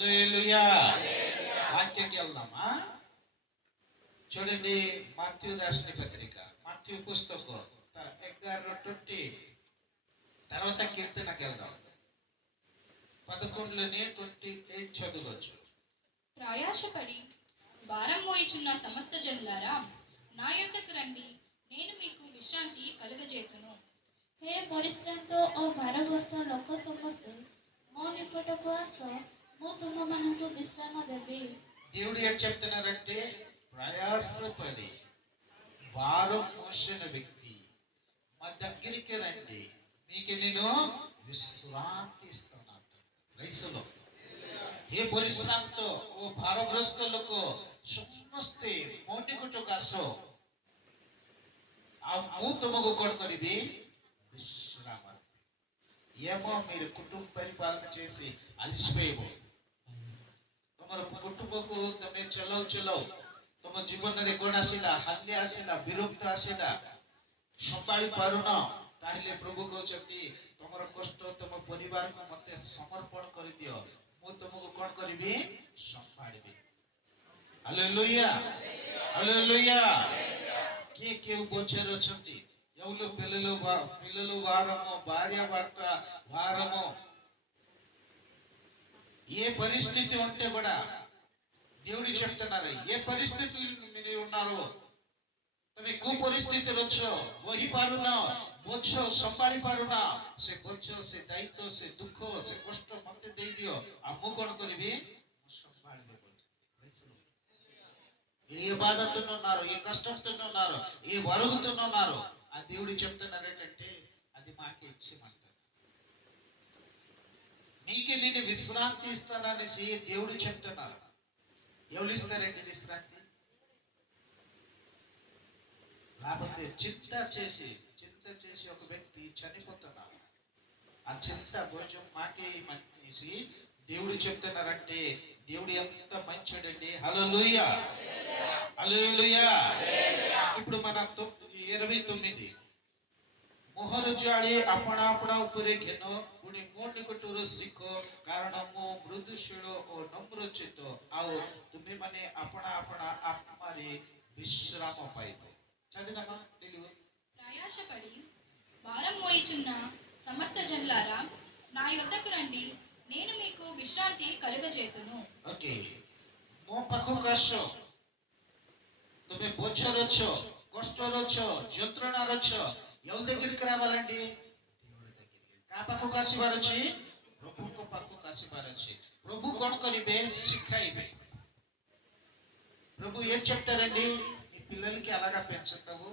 హల్లెలూయా. వాక్యకి వెళ్దామా? చూడండి, మాథ్యూ రాసిన పత్రిక, మాథ్యూ పుస్తకం 11:20 తర్వాత కీర్తనకి వెళ్దాం. 11లోనే 28 చదవచ్చు. ప్రయాసపడి భారం మోయిచున్న సమస్త జనులారా, నా యొద్దకు రండి, నేను మీకు విశ్రాంతి కలుగజేతును. ହେ ପରିଶ୍ରାନ୍ତ ଓ ଭାରଗ୍ରସ୍ତ ଲୋକ ସମସ୍ତେ ମୋ ନିକଟକୁ ଆସ, ମୁଁ ତୁମମାନଙ୍କୁ ବିଶ୍ରାମ ଦେବି. దేవుడు ఏం చెప్తున్నారంటే, ప్రయాసపడి భారం మోసిన వ్యక్తి మా దగ్గరికి రండి, మీకు నేను విశ్రాంతి ఇస్తున్నాను. రైసులో ఏ ପରିଶ୍ରାନ୍ତ ଓ ଭାରଗ୍ରସ୍ତ ଲୋକ ସମସ୍ତେ ମୋ ନିକଟକୁ ଆସ, ଆଉ ମୁଁ ତୁମକୁ କ'ଣ କରିବି? విశ్రామ. ఏమో మీరు కుటుంబ పరిపాలన చేసి అలసిపోయేమో, ତମର କୁଟୁମ୍ବକୁ ତମେ ଚଲାଉ ତମ ଜୀବନରେ କ'ଣ ଆସିଲା? ହାଲ୍ୟ ଆସିଲା, ବିରକ୍ତ ଆସିଲା, ସମ୍ଭାଳି ପାରୁନ, ତାହେଲେ ପ୍ରଭୁ କହୁଛନ୍ତି ତମର କଷ୍ଟ ତମ ପରିବାରକୁ ମତେ ସମର୍ପଣ କରିଦିଅ, ମୁଁ ତୁମକୁ କ'ଣ କରିବି? ସମ୍ଭାଳିବି. హల్లెలూయా, హల్లెలూయా. కేউ బోచరు అଛନ୍ତି? ఎవరు పిల్లలు వారము, భార్య భర్త వారము, ఏ పరిస్థితి ఉంటే కూడా దేవుడు చెప్తున్నారు, ఏ పరిస్థితులు మీరు ఉన్నారో, তুমি কো পরিস্থিতি রছো, বহি পারুনা, বোঝো সম্ভাଳି পারুনা, সে বোঝো, সে দায়িত্ব, সে দুঃখ, সে কষ্ট মতে দেই দিও, আর ମୁଁ କ'ଣ କରିବି? ସମ୍ଭାଳିବି. ఏ బాధతో ఉన్నారు, ఏ కష్టంతో ఉన్నారు, ఏ వరుగుతో ఉన్నారు, ఆ దేవుడు చెప్తున్నారు ఏంటంటే అది మాకే ఇచ్చేమంటారు. నీకే నేను విశ్రాంతి ఇస్తాననేసి దేవుడు చెప్తున్నారు. ఎవరు ఇస్తారండి విశ్రాంతి? లేకపోతే చింత చేసి ఒక వ్యక్తి చనిపోతున్నారు, ఆ చింత భోజనం మాకే అనేసి దేవుడు చెప్తున్నారంటే దేవుడు ఎంత మంచోడండి. హల్లెలూయా, హల్లెలూయా. ఇప్పుడు మన 29 ମୋହର ଜ୍ୱାଳି ଆପଣା ଆପଣା ଉପରେ ଘେନ, ପୁଣି ମୋ ନିକଟରୁ ଶିଖ, କାରଣ ମୁଁ ମୃଦୁଶୀଳ ଓ ନମ୍ରଚିତ୍ତ, ଆଉ ତୁମେମାନେ ଆପଣା ଆପଣା ଆତ୍ମାରେ విశ్రామ ପାଇବ. చదివమ్మా తెలుగు. ప్రయాసపడి భారం మోయిచున్న సమస్త జనులారా, నా యొద్దకు రండి, నేను మీకు విశ్రాంతి కలుగజేతును. ఓకే, ମୋ ପାଖକୁ ଆସ, ତୁମେ ବୋଝରେ ଅଛ, କଷ୍ଟରେ ଅଛ, ଯନ୍ତ୍ରଣାରେ ଅଛ, ఎవరి దగ్గరికి రావాలండి? దేవుడి దగ్గరికి. కా ପାଖକୁ ଆସିବାର ଅଛି? ప్రభుଙ୍କ ପାଖକୁ ଆସିବାର ଅଛି. ప్రభు କ'ଣ କରିବେ? ଶିଖାଇବେ. ప్రభు ఏం చెప్తారండి? మీ పిల్లలకి అలాగా పెంచుతావు,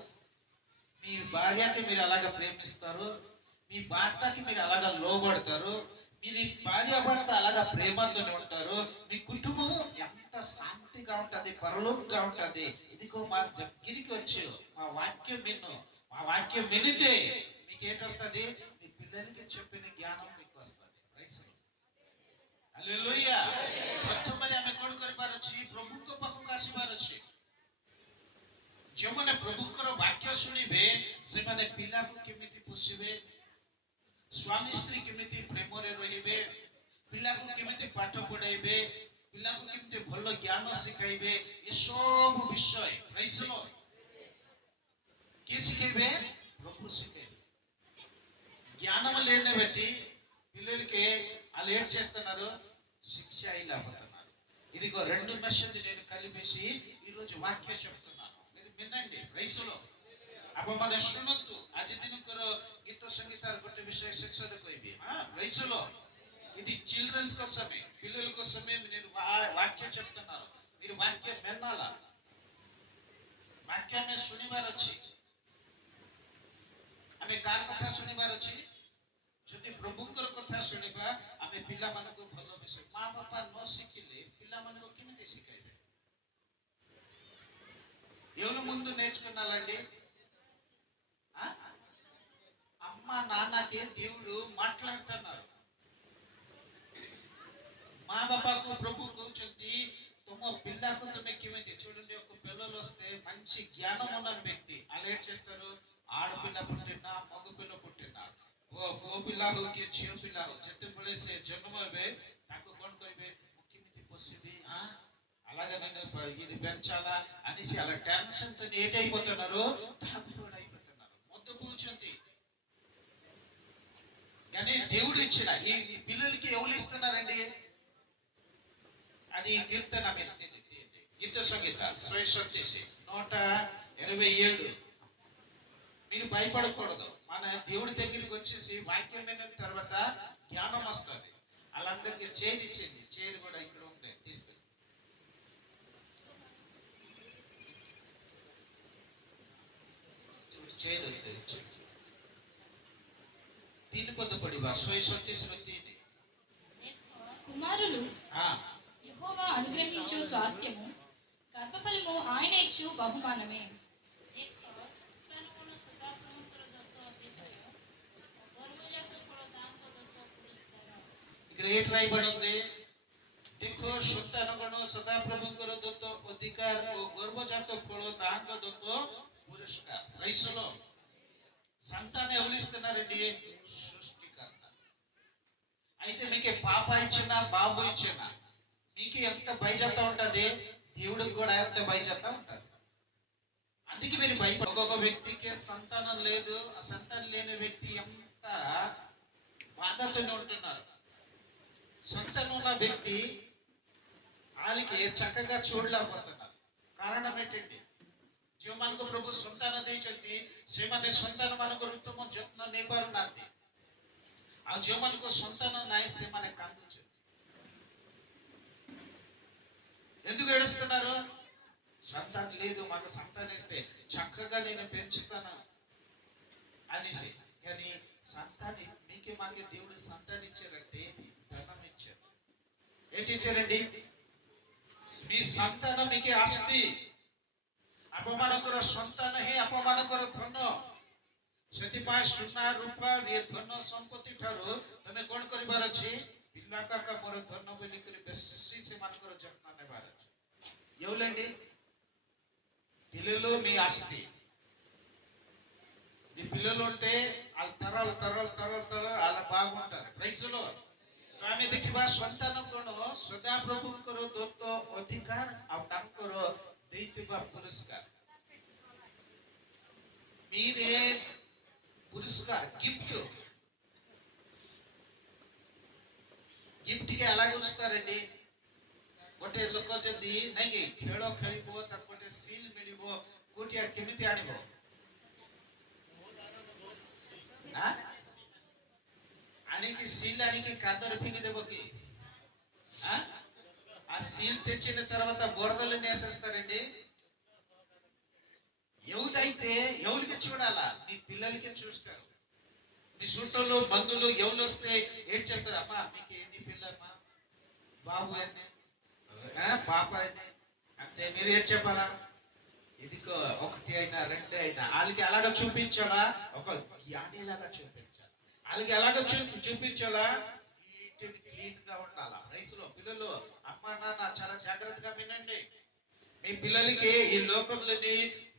మీ భార్యకి మీరు అలాగా ప్రేమిస్తారు, మీ భర్తకి మీరు అలాగా లోబడతారు, మీరు భార్య భర్త అలాగా ప్రేమతోనే ఉంటారు, మీ కుటుంబం ఎంత శాంతిగా ఉంటుంది, పరలోకంగా ఉంటుంది. ఇదిగో మా దగ్గరికి వచ్చు, మా వాక్యం విను, మా వాక్యం వినితే మీకు ఏంటొస్తుంది? మీ పిల్లలకి చెప్పిన జ్ఞానం మీకు వస్తుంది. హల్లెలూయా. ପ୍ରଥମରେ ଆମେ କ'ଣ କରିବାର ଅଛି? ପ୍ରଭୁଙ୍କ ପାଖକୁ ଆସିବାର ଅଛି. ଯେଉଁମାନେ ପ୍ରଭୁଙ୍କର ବାକ୍ୟ ଶୁଣିବେ ସେମାନେ ପିଲାକୁ କେମିତି ପୋଷିବେ, ସ୍ୱାମୀ ସ୍ତ୍ରୀ କେମିତି ପ୍ରେମରେ ରହିବେ, ପିଲାକୁ କେମିତି ପାଠ ପଢ଼ାଇବେ, ପିଲାକୁ କେମିତି ଭଲ ଜ୍ଞାନ ଶିଖାଇବେ, ଏସବୁ ବିଷୟ କିଏ ଶିଖେଇବେ? ప్రభు ଶିଖେଇବେ. జ్ఞానం లేని బట్టి పిల్లలకి వాళ్ళు ఏం చేస్తున్నారు? శిక్ష అయిపోతున్నారు. ఇదిగో 2 మెసేజ్ నేను కలిపేసి ఈరోజు వాక్య చెప్తున్నాను, మీరు వినండి. రైసులో ଆପଣମାନେ ଶୁଣନ୍ତୁ. ଆଜି ଦିନଙ୍କର ଗୀତ ସଙ୍ଗୀତର ଗୋଟେ ବିଷୟ ଶେଷରେ କହିବି. రైసులో ఇది చిల్డ్రన్స్ కోసమే, పిల్లల కోసమే నేను వాక్య చెప్తున్నాను. మీరు వాక్యం వినాలా, వాక్యమే ଶୁଣିବାର ଅଛି. ଆମେ କାହାର କଥା ଶୁଣିବାର ଅଛି? ଯଦି ପ୍ରଭୁଙ୍କର କଥା ଶୁଣିବା, ଆମେ ପିଲାମାନଙ୍କୁ ଭଲ ବିଷୟ, ମା ବାପା ନ ଶିଖିଲେ పిల్లମାନଙ୍କୁ କେମିତି ଶିଖାଇବେ? ఎవరు ముందు నేర్చుకున్నారండి? అమ్మ నాన్నకి దేవుడు మాట్లాడుతున్నారు. మా బాబాకు ప్రభు కହୁଛନ୍ତି ତୁମ పిల్లకు ତୁମେ କେମିତି. చూడండి, ఒక పిల్లలు వస్తే మంచి జ్ఞానం ఉన్న వ్యక్తి అలా ఏం చేస్తారు? ఆడపిల్ల పుట్టినా మగ పిల్ల పుట్టినా, ପୁଅ ପିଲା ହଉ କି ଝିଅ ପିଲା ହଉ, ଯେତେବେଳେ ସେ ଜନ୍ମ ହେବେ ତାକୁ କ'ଣ କରିବେ? వస్తుంది అలాగే నేను ఇది పెంచాలా అనేసి అలా టెన్షన్తో ఏటైపోతున్నారు, తాపిపోడు అయిపోతున్నారు, మొత్తం కూర్చుంది. కానీ దేవుడు ఇచ్చిన ఈ పిల్లలకి ఎవరు ఇస్తున్నారండి? అది కీర్తన మీరు గీత సంగీత 127 మీరు భయపడకూడదు. మన దేవుడి దగ్గరికి వచ్చేసి వాక్యం విన్న తర్వాత జ్ఞానం వస్తుంది. వాళ్ళందరికీ చేది ఇచ్చింది, చేది కూడా ఇక్కడ ఉంది, తీసుకెళ్ళి చేదు तीन पद पढ़िबा 127 కుమారులు యెహోవా అనుగ్రహించు స్వాస్థ్యము, గర్భఫలము ఆయన ఇచ్చు బహుమానమే. ఇక్కడ ఏట్ రాయబడి ఉంది, देखो संतानगण सदा प्रभुଙ୍କର ଦତ୍ତ ଅଧିକାର ଓ ଗର୍ଭଜାତ ଫଳ ତାଙ୍କ ଦତ୍ତ పురస్కార్. రైసులో సంతానం ఎవరు ఇస్తున్నారండి? సృష్టికర్త. అయితే మీకు పాప ఇచ్చినా బాబు ఇచ్చినా మీకు ఎంత భయజత ఉంటుంది, దేవుడికి కూడా ఎంత భయజత ఉంటుంది. అందుకే మీరు భయపడ. ఒక్కొక్క వ్యక్తికి సంతానం లేదు, ఆ సంతానం లేని వ్యక్తి ఎంత బాధతో ఉంటున్నారు. సంతానం ఉన్న వ్యక్తి వాళ్ళకి చక్కగా చూడలేకపోతున్నారు. కారణం ఏంటండి? ଯେଉଁମାନଙ୍କୁ ପ୍ରଭୁ ସନ୍ତାନ ଦେଇଛନ୍ତି ସେମାନେ ସନ୍ତାନମାନଙ୍କ ଉତ୍ତମ ଯତ୍ନ ନେଇପାରୁନାହାନ୍ତି, ଆଉ ଯେଉଁମାନଙ୍କୁ ସନ୍ତାନ ନାହିଁ ସେମାନେ କାନ୍ଦୁଛନ୍ତି. ఎందుకు ఏడుస్తున్నారు? సంతానం లేదు, మాకు సంతానం ఇస్తే చక్కగా నేను పెంచుతాను అనేసి. కానీ సంతానం మీకే మాకే దేవుడు సంతానం ఇచ్చారంటే ధనం ఇచ్చారు. ఏంటి ఇచ్చారండి? మీ సంతానం మీకే ఆస్తి. ଆପଣମାନଙ୍କର ସନ୍ତାନ ହିଁ ଆପଣମାନଙ୍କର ଧନ. ସେଥିପାଇଁ ସୁନା ରୂପା ଏ ଧନ ସମ୍ପତ୍ତି ଠାରୁ ତମେ କଣ କରିବାର ଅଛି? ପିଲା କାକା ମୋର ଧନ ବୋଲିକରି ବେଶୀ ସେମାନଙ୍କର ଯତ୍ନ ନେବାର ଅଛି. ఎవలండి? పిల్లలు మీ ఆస్తి. మీ పిల్లలు ఉంటే వాళ్ళ తరాలు తరాలు తరాలు తరాలు అలా బాగుంటారు. ప్రైస్లో ଆମେ ଦେଖିବା ସନ୍ତାନ କଣ? ସଦାପ୍ରଭୁଙ୍କର ଦତ୍ତ ଅଧିକାର ଆଉ ତାଙ୍କର ଦେଇଥିବା ପୁରସ୍କାର. మీరే పురస్కార गिफ्ट के अलग उसतारेंडी. गोटे लोक जदी नहीं कि खेल खेलिबो त गोटे सील मिलिबो, कोटिया केमिति आनिबो? हां आनी की सील आनी की कादर फेंकी देबो की? हां आ सील తెచ్చిన తర్వాత బోర్దలు నేసేస్తారండి. ఎవరైతే ఎవరికి చూడాలా? మీ పిల్లలకి చూస్తారు. మీ చుట్టూలు బంధువులు ఎవరు వస్తే ఏం చెప్తారు? అమ్మా మీకు ఎన్ని పిల్లమ్మా, బాబు ఎన్ని, పాప ఎన్ని అంటే మీరు ఏం చెప్పాలా? ఇదిగో ఒకటి అయినా రెండు అయినా వాళ్ళకి అలాగా చూపించాలా? ఒక జ్ఞానిలాగా చూపించాలి. వాళ్ళకి ఎలాగ చూపించాలా? క్లీన్ గా ఉండాలా. రైస్లో పిల్లలు అమ్మా నాన్న చాలా జాగ్రత్తగా వినండి. మీ పిల్లలకి ఈ లోకంలోని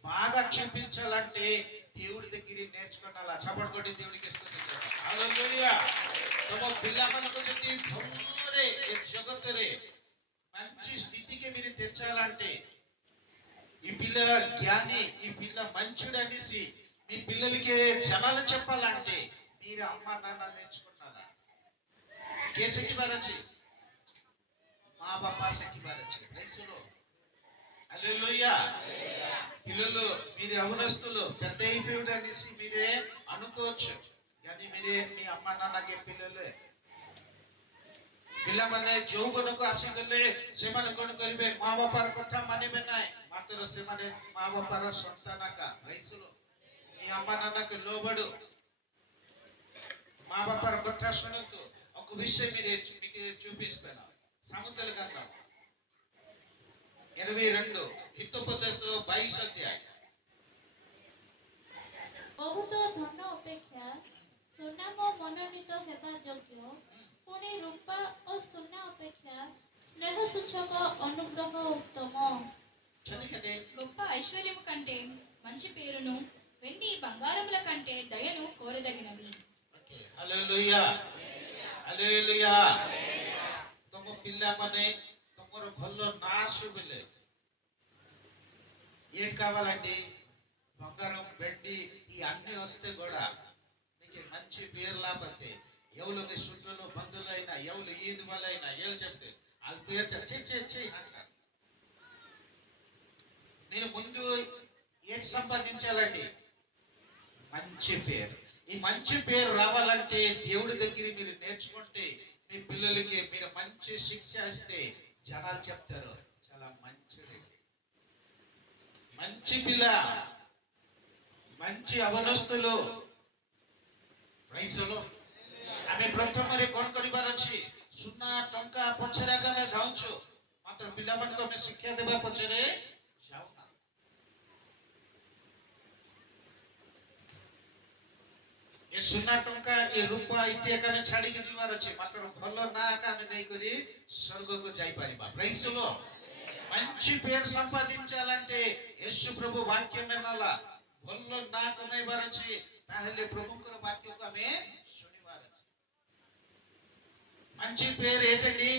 బాగా చూపించాలంటే దేవుడి దగ్గర నేర్చుకోవాలా. చప్పటి దేవుడికి స్తుతించాలి. హల్లెలూయా. తమ పిల్లలకు ଯଦି ଭଲରେ ଏ ଜଗତରେ మంచి స్థితికి మీరు తెచ్చాలంటే, ఈ పిల్ల జ్ఞాని, ఈ పిల్ల మంచుడు అనేసి మీ పిల్లలకి జనాలు చెప్పాలంటే మీరు అమ్మ నాన్న నేర్చుకున్నారా? కేసుకి బారచి మా బాపా సకి బారచి. రైసులో హల్లెలూయా. పిల్లలు మీరు యవనస్తులు పెద్ద అయిపోయాడు అనేసి మీరే అనుకోవచ్చు, కానీ మీరే మీ అమ్మ నాన్నకి పిల్లలే. ପିଲାମାନେ ଯୌବନକୁ ଆସିଗଲେ ସେମାନେ କଣ କରିବେ? ମା ବାପାର କଥା ମାନିବେ ନାହିଁ, ମାତ୍ର ସେମାନେ ମା ବାପାର ସନ୍ତାନ କା. రైసులో మీ అమ్మ నాన్నకి లోబడు, మా బాపార କଥା ଶୁଣନ୍ତୁ. ఒక విషయం మీకు చూపిస్తాను. సామెతల గ్రంథం 22 ହିତୋପଦେଶ 22 ଅଧ୍ୟାୟ. ବହୁତ ଧନ ଅପେକ୍ଷା ସୁନାମ ମନୋନୀତ ହେବା ଯୋଗ୍ୟ, ପୁଣି ରୂପା ଓ ସୁନା ଅପେକ୍ଷା ସ୍ନେହ ସୂଚକ ଅନୁଗ୍ରହ ଉତ୍ତମ. గొప్ప ఐశ్వర్యము కంటే మంచి పేరును, వెండి బంగారముల కంటే దయను కోరదగినవి. హల్లెలూయా. హల్లెలూయా. తమ పిల్లମାନେ ତମ భల్లో నాశుబులే. ఏంటి కావాలండి? బంగారం, వెండి ఈ అన్ని వస్తే కూడా నీకు మంచి పేరు లేకపోతే ఎవరు నీ చుట్టూ బంధువులైనా ఎవరు ఈది వాళ్ళైనా ఏళ్ళు చెప్తే వాళ్ళ పేరు చెయ్యి అంటారు. నేను ముందు ఏంటి సంపాదించాలండి? మంచి పేరు. ఈ మంచి పేరు రావాలంటే దేవుడి దగ్గర మీరు నేర్చుకుంటే మీ పిల్లలకి మీరు మంచి శిక్ష ఇస్తే జనాలు చెప్తారు చాలా మంచిది, మంచి పిల్ల, మంచి అవనస్తులు. ପ୍ରାଇସ୍ ଆମେ ପ୍ରଥମରେ କଣ କରିବାର ଅଛି? ସୁନା ଟଙ୍କା ପଛରେ ଆମେ ଗାଉଛୁ, ମାତ୍ର ପିଲାମାନଙ୍କୁ ଆମେ ଶିକ୍ଷା ଦେବା ପଛରେ ଯାଉନା। ଏ ସୁନା ଟଙ୍କା ଏ ରୂପା ଇଟି ଆମେ ଛାଡ଼ିକି ଯିବାର ଅଛି, ମାତ୍ର ଭଲ ନା ଆମେ ନେଇକରି ସ୍ୱର୍ଗକୁ ଯାଇପାରିବା। ପ୍ରାଇସ୍ మంచి పేరు సంపాదించాలంటే యేసు ప్రభు వాక్యం వినాలా, ଭଲ ନା କମେଇବାର ଅଛି, ତାହେଲେ ప్రభుଙ୍କର వాక్ୟକୁ ଆମେ ଶୁଣିବାର ଅଛି। మంచి పేరు ఏంటండి?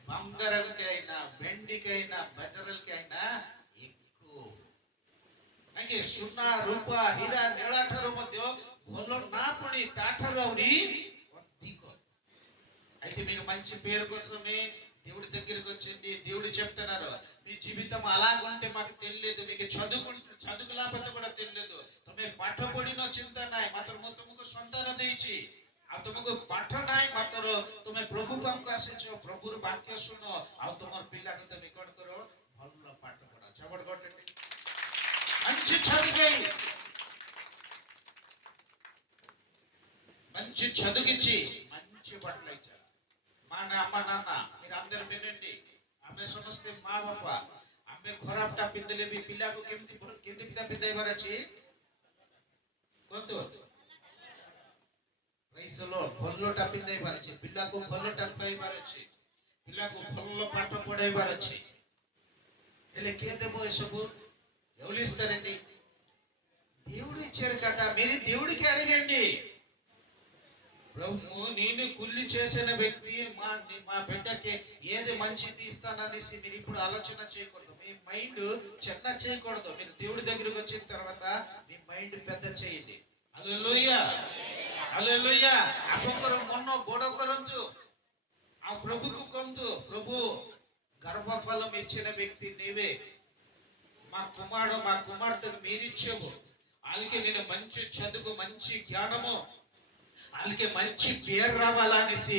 బంగారంకైనా వెండికైనా బజరలకైనా ఎక్కువ ନାଇଁ ସୁନା ରୂପା ହୀରା ନୀଳା ଠାରୁ ମଧ୍ୟ ଭଲ ନା ପୁଣି ତାଠାରୁ ଆହୁରି ଅଧିକ। అయితే మీరు మంచి పేరు కోసమే దేవుడి దగ్గరికి వచ్చింది, దేవుడు చెప్తున్నారు మీ జీవితం అలాగుంటే మాకు తెలియదు, మీకు చదువు లేకపోతే కూడా తెలియదు, তুমি ପାଠ ପଢିନ ଚିନ୍ତା ନାହିଁ, ମାତ୍ର ମୁଁ ତୁମକୁ ସନ୍ତାନ ଦେଇଛି, ଆଉ ତୁମକୁ ପାଠ ନାହିଁ, ମାତ୍ର ତୁମେ ପ୍ରଭୁ ପାଖକୁ ଆସିଛ, ପ୍ରଭୁର ବାକ୍ୟ ଶୁଣ, ଆଉ ତୁମର ପିଲାକୁ ତୁମେ କଣ କର? ଭଲ ପାଠ ପଢା। చబడ కొట్టండి। మంచి చదువుకి మంచి చదువుకిచ్చి మంచి బట్టలు ఇచ్చారు। మా అమ్మ నాన్న మీరు అందరు వినండి, ଆମେ ସମସ୍ତେ ମା ବାପା ଆମେ ଖରାପଟା ପିନ୍ଧିଲେ ବି ପିଲାକୁ କେମିତି ପିଲା ପିନ୍ଧାଇବାର ଅଛି କୁହନ୍ତୁ? ଭଲଟା ପିନ୍ଧାଇବାର ଅଛି, ପିଲାକୁ ଭଲଟା ଖୁଆଇବାର ଅଛି, ପିଲାକୁ ଭଲ ପାଠ ପଢାଇବାର ଅଛି। ହେଲେ କିଏ ଦେବ ଏସବୁ? ఎవరు ఇస్తారండి? దేవుడు ఇచ్చారు కదా, మీరు దేవుడికి అడగండి। ప్రభు నేను కుల్లి చేసిన వ్యక్తి మా బిడ్డకి ఏది మంచిది ఇస్తాననేసి మీరు ఇప్పుడు ఆలోచన చేయకూడదు, మీ మైండ్ చిన్న చేయకూడదు। మీరు దేవుడి దగ్గరికి వచ్చిన తర్వాత మీ మైండ్ పెద్ద చేయండి। హల్లెలూయా హల్లెలూయా। ଆପଣଙ୍କର ମନ ବଡ଼ କରନ୍ତୁ, ଆଉ ప్రభుకు କୁହନ୍ତୁ ప్రభు గర్భఫలం ఇచ్చిన వ్యక్తి నీవే, మా కుమారుడు మా కుమార్తెకు మీరిచ్చావు, వాళ్ళకి నేను మంచి చదువు మంచి జ్ఞానము వాళ్ళకి మంచి పేరు రావాలనేసి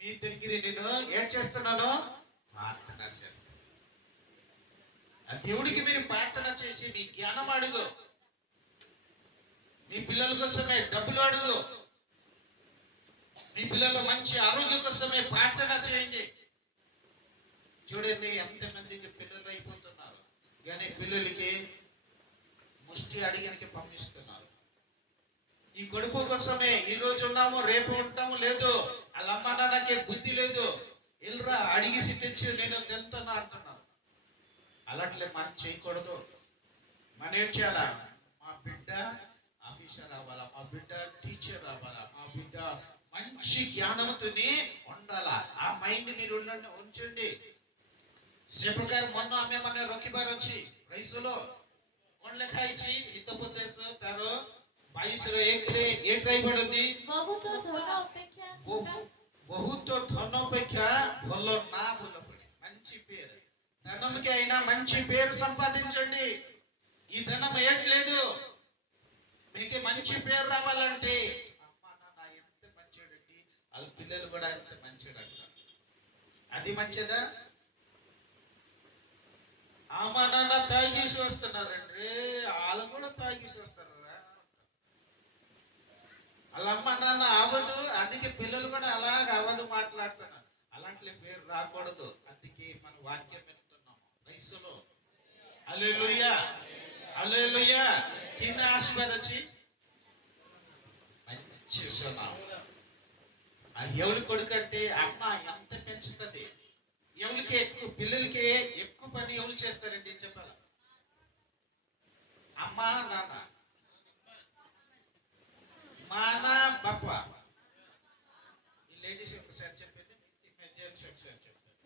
మీ దగ్గర నేను ఏం చేస్తున్నాను? ప్రార్థన చేస్తాను। ఆ దేవుడికి మీరు ప్రార్థన చేసి మీ జ్ఞానం అడుగు, మీ పిల్లల కోసమే డబ్బులు అడుగు, మీ పిల్లల మంచి ఆరోగ్యం కోసమే ప్రార్థన చేయండి। చూడండి ఎంతమందికి పిల్లలు అయిపోతున్నారు, కానీ పిల్లలకి ముష్టి అడిగనికి పంపిస్తున్నారు। ఈ కడుపు కోసమే ఈ రోజు ఉన్నాము రేపు ఉంటాము లేదు, వాళ్ళ అమ్మ నాన్నకే బుద్ధి లేదు, ఎల్రా అడిగిసి తెచ్చి నేను తింటున్నా అంటున్నాను। అలాంటి మనం చేయకూడదు। మనం ఏం చేయాలా? మా బిడ్డ ఆఫీసర్ అవ్వాలా, మా బిడ్డ టీచర్ అవ్వాలా, మా బిడ్డ మంచి జ్ఞానంతోనే ఉండాలా, ఆ మైండ్ మీరు ఉంచండి। ସେ ପ୍ରକାର ମନ ଆମେ ମାନେ ରଖିବାର ଅଛି। ପ୍ରାଇସ୍ କଣ ଲେଖା ହେଇଛି? ହିତୋପଦେଶ ତାର 22:1 ଏ ଟ୍ରାଇ ପଢନ୍ତି, ବହୁତ ଧନ ଅପେକ୍ଷା ସୁନା ବହୁତ ଧନ ଅପେକ୍ଷା ଭଲ నా ଭଲ పడే మంచి పేరు। ధనంకి అయినా మంచి పేరు సంపాదించండి। ఈ ధనం ఏట్లేదు, మీకు మంచి పేరు రావాలంటే అమ్మా నాన్న ఎంత మంచిదండి, వాళ్ళ పిల్లలు కూడా ఎంత మంచిదంట, అది మంచిదా? అమ్మా నాన్న తాగేసి వస్తున్నారండి, వాళ్ళు కూడా తాగేసి వస్తారా? వాళ్ళ అమ్మ నాన్న అవ్వదు, అందుకే పిల్లలు కూడా అలాగ అవ్వదు మాట్లాడుతున్నారు। అలాంటి పేరు రాకూడదు, అందుకే మన వాక్యం వింటున్నాం। ప్రైస్ హల్లెలూయా హల్లెలూయా। కింద ఆశీర్వాదం వచ్చి మంచి సున్నాం। ఆ ఎవరి కొడుకు అంటే అమ్మ ఎంత పెంచుతుంది, ఎవరికి ఎక్కువ పిల్లలకి ఎక్కువ పని ఎవరు చేస్తారండి చెప్పాల? అమ్మ నాన్న, మాన బాప। ఈ లేడీస్ ఒకసారి చెప్పింది, జెంట్స్ ఒకసారి చెప్తారు।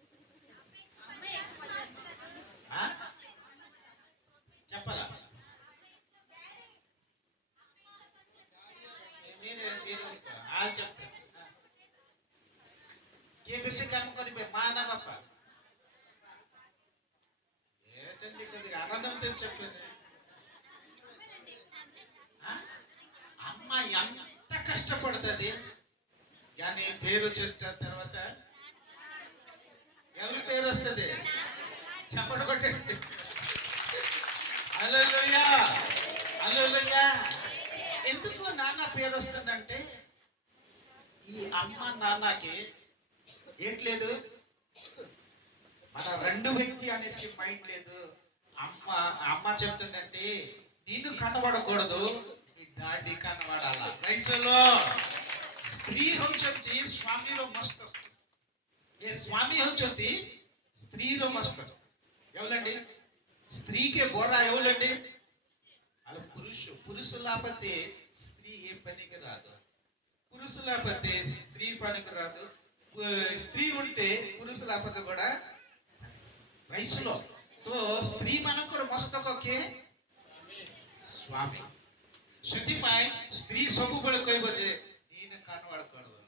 କିଏ ବେଶୀ କାମ କରିବେ, ମା ନା ବାପା? ఏంటండి కొద్దిగా ఆనందం తెచ్చెప్పారు. అమ్మ ఎంత కష్టపడుతుంది కానీ పేరు వచ్చిన తర్వాత ఎవరి పేరు వస్తుంది? చప్పట కొట్టండి. హల్లెలూయా, హల్లెలూయా. ఎందుకు నాన్న పేరు వస్తుందంటే ఈ అమ్మ నాన్నకి ఏంట్లేదు, మన రెండు వ్యక్తి అనేసి మైండ్ లేదు. అమ్మ అమ్మ చెప్తుందంటే నేను కనబడకూడదు, నీ డాడీ కనబడాల. వయసులో ସ୍ତ୍ରୀ ହଉଛନ୍ତି ସ୍ୱାମୀର ମସ୍ତକ, ଏ ସ୍ୱାମୀ ହଉଛନ୍ତି ସ୍ତ୍ରୀର ମସ୍ତକ. ఎవరండి స్త్రీకి బోరా? ఎవరండి? అలా పురుషు లేకపోతే స్త్రీ ఏ పనికి రాదు, పురుషు లేకపోతే స్త్రీ పనికి రాదు, స్త్రీ ఉంటే పురుషు లేకపోతే కూడా వయసులో. તો સ્ત્રી ମାନଙ୍କର ମସ୍ତକ କିଏ? ସ୍ୱାମୀ. ସେଥିପାଇଁ ସ୍ତ୍ରୀ ସବୁବେଳେ କହିବ ଯେ నేను కనబడకూడదు,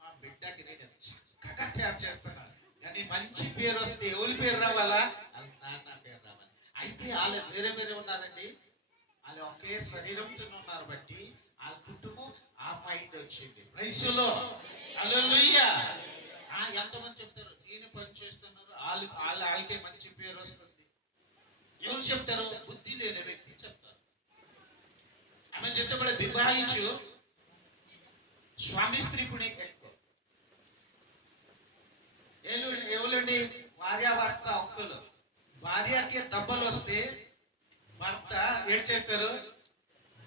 మా బిడ్డకి నేను చక్కగా తయారు చేస్తున్నాను. కానీ మంచి పేరు వస్తే ఎవరి పేరు రావాలా? అది నాన్న పేరు రావాలి. అయితే వాళ్ళు వేరే వేరే ఉన్నారండి, వాళ్ళు ఒకే శరీరంతో ఉన్నారు బట్టి వాళ్ళ కుటుంబం ఆ మైండ్ వచ్చింది. వయసులో హల్లెలూయా. ఎంతమంది చెప్తారు నేను పని చేస్తున్నారు, వాళ్ళకే మంచి పేరు వస్తుంది. ఎవరు చెప్తారు? బుద్ధి లేని వ్యక్తి చెప్తారు. ఆమె ଯେତେବେଳେ ବିବାହିଛୁ స్వామి స్త్రీ కూడా ఎక్కువ ఎవరండి? భార్యాభర్త ఒక్కలు. భార్యకి దెబ్బలు వస్తే భర్త ఏం చేస్తారు?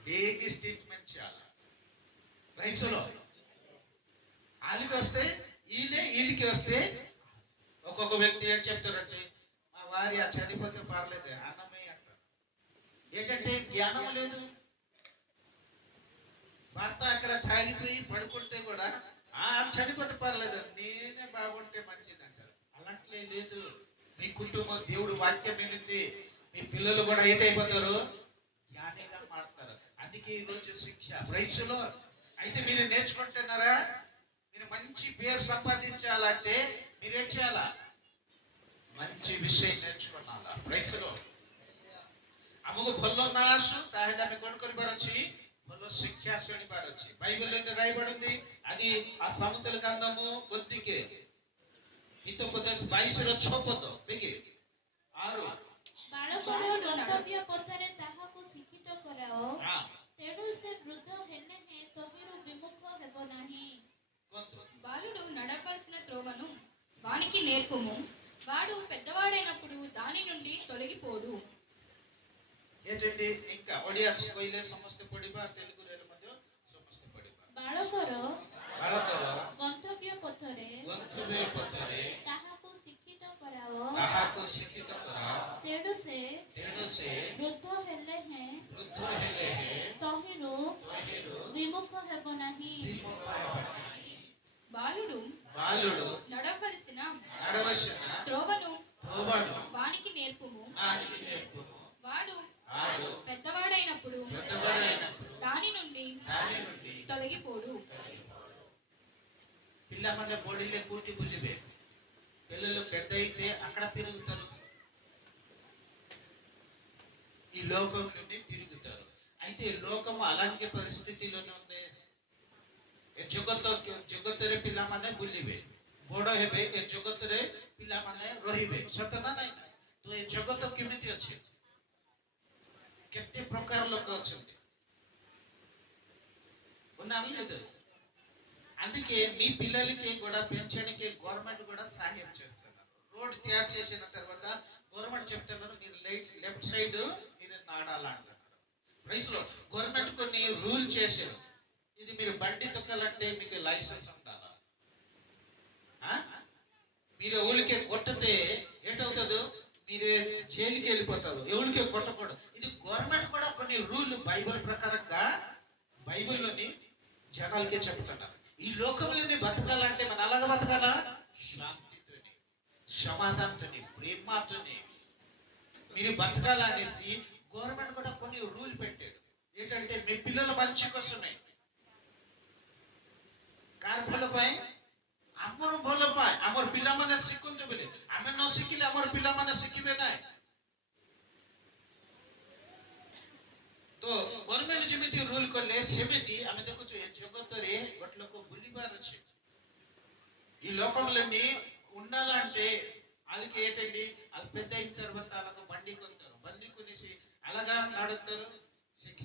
దేనికి ట్రీట్మెంట్ చేయాలి. వయసులో వాళ్ళకి వస్తే వీళ్ళకి వస్తే ఒక్కొక్క వ్యక్తి ఏం చెప్తారంటే మా భార్య చనిపోతే పర్లేదు అన్నమే అంటారు. ఏంటంటే జ్ఞానం లేదు. భర్త అక్కడ తాగిపోయి పడుకుంటే కూడా చనిపోతే పర్లేదు, నేనే బాగుంటే మంచిది అంటారు. అలాంటి లేదు. మీ కుటుంబం దేవుడు వాక్యం వినితే మీ పిల్లలు కూడా ఏటైపోతారు? జ్ఞానిగా మారుతారు. అందుకే ఈరోజు శిక్ష ప్రైస్లో. అయితే మీరు నేర్చుకుంటున్నారా? మీరు మంచి పేరు సంపాదించాలంటే మీరేం చేయాలా? మంచి విషయం నేర్చుకున్నారా? ప్రైస్లో ଆମକୁ ଭଲ ନା ଆସୁ, ତାହେଲେ ଆମେ କଣ କରିବାର ଅଛି? ଭଲ ଶିକ୍ଷା ଶୁଣିବାର ଅଛି. ବାଇବେଲରେ ରାଇବడింది అది ఆ సమతుల గ్రంథము కొద్దికే ହିତୋପଦେଶ 22ର 6 ପଦ ଦେଖେ 6. ବାଳକର ଗନ୍ତବ୍ୟ ପଥରେ ତାହାକୁ ଶିକ୍ଷିତ କରାଅ, ତେଣୁ ସେ ବୃଦ୍ଧ ହେଲେ ତହିଁରୁ ବିମୁଖ ହେବ ନାହିଁ. బాలుడు నడవలసిన త్రోవను వానికి నేర్పుము, వాడు పెద్దవాడైనప్పుడు దాని నుండి తొలగిపోడు. ఏంటండి ఇంకా ଓଡ଼ିଆ କହିଲେ ସମସ୍ତେ ପଢିବା, ତେଲୁଗୁରେ ମଧ୍ୟ ସମସ୍ତେ ପଢିବା. ବାଳକର ଗନ୍ତବ୍ୟ ପଥରେ ତାହାକୁ ଶିକ୍ଷିତ କରାଅ, ତେଣୁ ସେ ବୃଦ୍ଧ ହେଲେ ତହିଁରୁ ବିମୁଖ ହେବ ନାହିଁ. బాలుడు నడవలసిన త్రోవను వానికి నేర్పుము, వాడు పెద్దవాడైనప్పుడు దాని నుండి తొలగిపోడు. పిల్లମାନେ బడిలో కూటి బులివే, పిల్లలు పెద్ద అయితే అక్కడ తిరుగుతారు, ఈ లోకం నుండి తిరుగుతారు. అయితే లోకము అలాంటి పరిస్థితిలోనే ఉంది. ଜଗତରେ ପିଲାମାନେ ବୁଲିବେ, ବଡ ହେବେ, ଏ ଜଗତରେ ପିଲାମାନେ ରହିବେ, ସତ ନା ନାଇଁ? ତ ଏ ଜଗତ କେମିତି ଅଛି? କେତେ ପ୍ରକାର ଲୋକ ଅଛନ୍ତି లేదు. అందుకే మీ పిల్లలకి కూడా పెంచడానికి గవర్నమెంట్ కూడా సహాయం చేస్తున్నారు. రోడ్ తయారు చేసిన తర్వాత గవర్నమెంట్ చెప్తున్నారు మీరు లెఫ్ట్ సైడ్ మీరు నాడాలంటున్నారు. ప్రైస్లో గవర్నమెంట్ కొన్ని రూల్ చేశారు. ఇది మీరు బండి తొక్కాలంటే మీకు లైసెన్స్ ఉండాలా. మీరు ఎవరికి కొట్టితే ఏంటవుతుందో మీరే జైలుకి వెళ్ళిపోతారు. ఎవరికి కొట్టకూడదు. ఇది గవర్నమెంట్ కూడా కొన్ని రూల్ బైబిల్ ప్రకారంగా బైబిల్లోని జనాలకే చెప్తున్నారు. ఈ లోకంలోని బతకాలంటే మనం అలాగ బతకాలా? శాంతితోని, సమాధానంతోని, ప్రేమతోని మీరు బతకాలనేసి గవర్నమెంట్ కూడా కొన్ని రూల్ పెట్టారు. ఏంటంటే మీ పిల్లల మంచి కోసమే, కార్ ଭଲ ପାଇଁ ଆମର ଭଲ ପାଇଁ ପିଲାମାନେ ଶିଖନ୍ତୁ ବୋଲି। ଆମେ ନ ଶିଖିଲେ ଆମର ପିଲାମାନେ ଶିଖିବେ ନାହିଁ। ତ ଗଭର୍ଣ୍ଣମେଣ୍ଟ ଯେମିତି ରୁଲ କଲେ ସେମିତି ଆମେ ଦେଖୁଛୁ ଏ ଜଗତରେ ଗୋଟେ ଲୋକ ବୁଲିବାର ଅଛି। ఈ లోకంలోని ఉండాలంటే వాళ్ళకి ఏంటండి, వాళ్ళు పెద్ద అయిన తర్వాత వాళ్ళకు బండి కొంటారు, బండి కొనేసి అలాగా నడుస్తారు।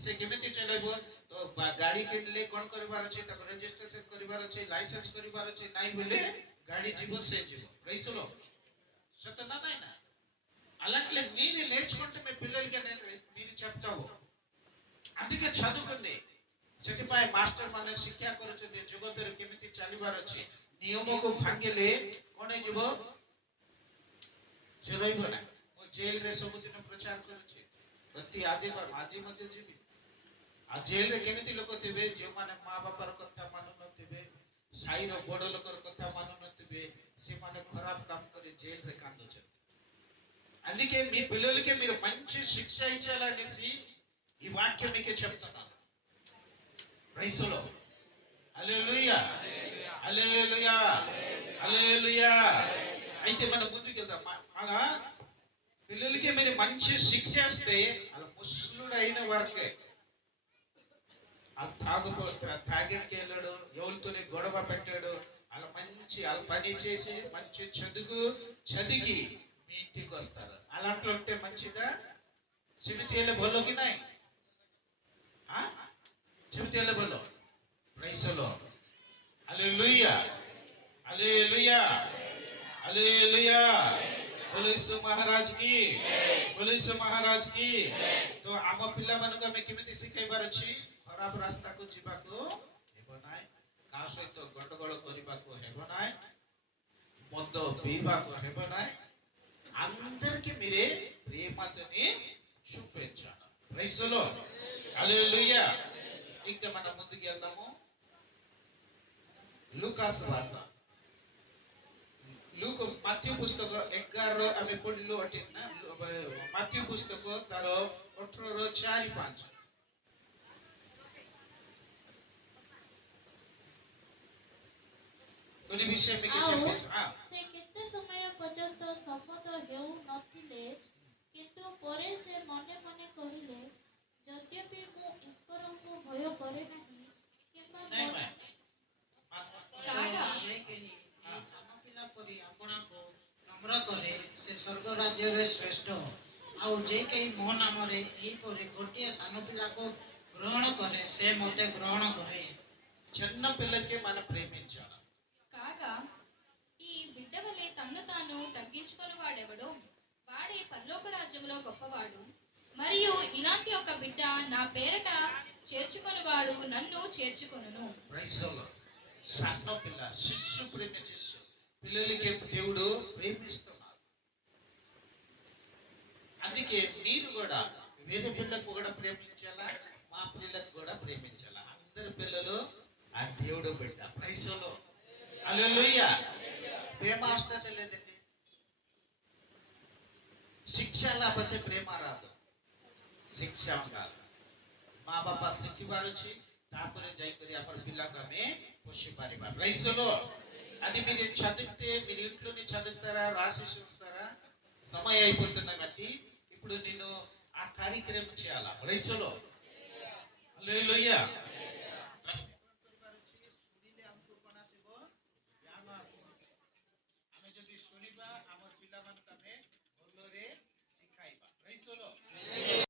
ସେ କେମିତି ଚଲେଇବ? ତ ଗାଡି କିଣିଲେ କଣ କରିବାର ଅଛି, ତାକୁ ରେଜିଷ୍ଟ୍ରେସନ କରିବାର ଅଛି, ଲାଇସେନ୍ସ କରିବାର ଅଛି। ନାଇଁ ବୋଲେ ଗାଡି ଯିବ, ସେ ଯିବ। ప్రైస్ లో సతనా నాయనా అలాంటి మీరు నేర్చుకుంటే మీ పిల్లలకి మీరు చెప్తావు। అందుకే చదువుకుంది ସେଥିପାଇଁ ମାଷ୍ଟର ମାନେ ଶିକ୍ଷା କରୁଛନ୍ତି ଜଗତରେ କେମିତି ଚାଲିବାର ଅଛି। ନିୟମକୁ ଭାଙ୍ଗିଲେ କଣ ହେଇଯିବ? ସେ ରହିବ ନା। ମୁଁ ଜେଲରେ ସବୁଦିନ ପ୍ରଚାର କରୁଛି, ପ୍ରତି ଆଦିବାର ଆଜି ମଧ୍ୟ ଯିବି। ଆଉ ଜେଲରେ କେମିତି ଲୋକ ଥିବେ ଯେଉଁମାନେ ମା ବାପାର କଥା ମାନୁନଥିବେ, ସାହିର ବଡ଼ ଲୋକର କଥା ମାନୁନଥିବେ, ସେମାନେ ଖରାପ କାମ କରି జైలుରେ కాందుଛନ୍ତି। అందుకే మీ పిల్లలకి మీరు మంచి శిక్ష ఇచ్చాలనేసి ఈ వాక్యం మీకు చెప్తున్నాను। ప్రైస్ లో హల్లెలూయా, హల్లెలూయా, హల్లెలూయా। అయితే మనం ముందుకు వెళ్దాం। మన పిల్లలకి మీరు మంచి శిక్ష ఇస్తే అలా ముసలుడు అయిన వరకే తాగిడికి వెళ్ళాడు, ఎవరితోనే గొడవ పెట్టాడు, అలా మంచి అలా పని చేసి మంచి చదివి మీ ఇంటికి వస్తారు। అలాంటి ఉంటే మంచిదా? సెమితి వెళ్ళే బోల్లోకి నాయ్ సెమితి వెళ్ళే బోల్లో। ప్రైస్ లో హల్లెలూయా, హల్లెలూయా, హల్లెలూయా। పోలీసు మహారాజ్ కి, పోలీసు మహారాజ్ కి। ତ ଆମ ପିଲାମାନଙ୍କୁ ଆମେ କେମିତି ଶିଖେଇବାର ଅଛି? ଖରାପ ରାସ୍ତାକୁ ଯିବାକୁ ହେବ ନାହିଁ, କାହା ସହିତ ଗଣ୍ଡଗୋଳ କରିବାକୁ ହେବ ନାହିଁ, ମଦ ପିଇବାକୁ ହେବ ନାହିଁ। అందరికి మీరే ప్రేమతోని చూపించాలి। ప్రైస్ లో హల్లెలూయా। ఇంకా మనం ముందుకు వెళ్దాము। లూకాసు వార్త, ମାଥ୍ୟୁ ପୁସ୍ତକ 11 ଆମେ ପଢିଲୁ 28 ନା। ମାଥ୍ୟୁ ପୁସ୍ତକ ତାର 18 4 5 కొన్ని విషయం మీకు చెప్పేసి। ସେ କେତେ ସମୟ ପର୍ଯ୍ୟନ୍ତ ଶପଥ ହେଉ ନଥିଲେ, କିନ୍ତୁ ପରେ ସେ ମନେ ମନେ କହିଲେ, ଯଦ୍ୟପି ମୁଁ ଈଶ୍ୱରଙ୍କୁ ଭୟ କରେ ନାହିଁ କିମ୍ବା కాగా ସାନ ପିଲା ପରି ଆପଣାକୁ ନମ୍ର କରେ, ସେ ସ୍ୱର୍ଗ ରାଜ୍ୟରେ ଶ୍ରେଷ୍ଠ। ଆଉ ଯେ କେହି ମୋ ନାମରେ ଏହିପରି ଗୋଟିଏ ସାନ ପିଲାକୁ ଗ୍ରହଣ କରେ, ସେ ମୋତେ ଗ୍ରହଣ କରେ। చిన్న పిల్లకి మనం ప్రేమించాలి। కాగా ఈ బిడ్డ వలె తన్ను తాను తగ్గించుకుని వాడెవడో వాడే పరలోక రాజ్యంలో గొప్పవాడు। మరియు ఇలాంటి ఒక బిడ్డ నా పేరట చేర్చుకొనివాడు నన్ను చేర్చుకొనును। ప్రైస్ లో సన్న పిల్ల శిష్యు ప్రేమించు పిల్లలకి దేవుడు ప్రేమిస్తున్నారు। అందుకే మీరు కూడా వేద పిల్లకు కూడా ప్రేమించాలా, మా పిల్లలకు కూడా ప్రేమించాలా। అందరి పిల్లలు ఆ దేవుడు బిడ్డ। ప్రైస్ లో హల్లెలూయా। ప్రేమ అవసరం లేదండి, శిక్ష లేకపోతే ప్రేమ రాదు, శిక్ష ఉండాలి। ମା ବାପା ଶିଖିବାର ଅଛି, ତାପରେ ଯାଇକରି ଆପଣ ପିଲାକୁ ଆମେ ପୋଷି ପାରିବା। ప్రైస్ లో అది మీరు చదివితే మీరు ఇంట్లోనే చదువుతారా, రాసి చూస్తారా? సమయం అయిపోతున్నా బట్టి ఇప్పుడు నేను ఆ కార్యక్రమం చేయాలా। ప్రైస్ లో హల్లెలూయా। ଆମେ ଯଦି ଶୁଣିବା ଆମ ପିଲାମାନଙ୍କୁ ଆମେ ଭଲରେ ଶିଖାଇବା। ପ୍రైସ୍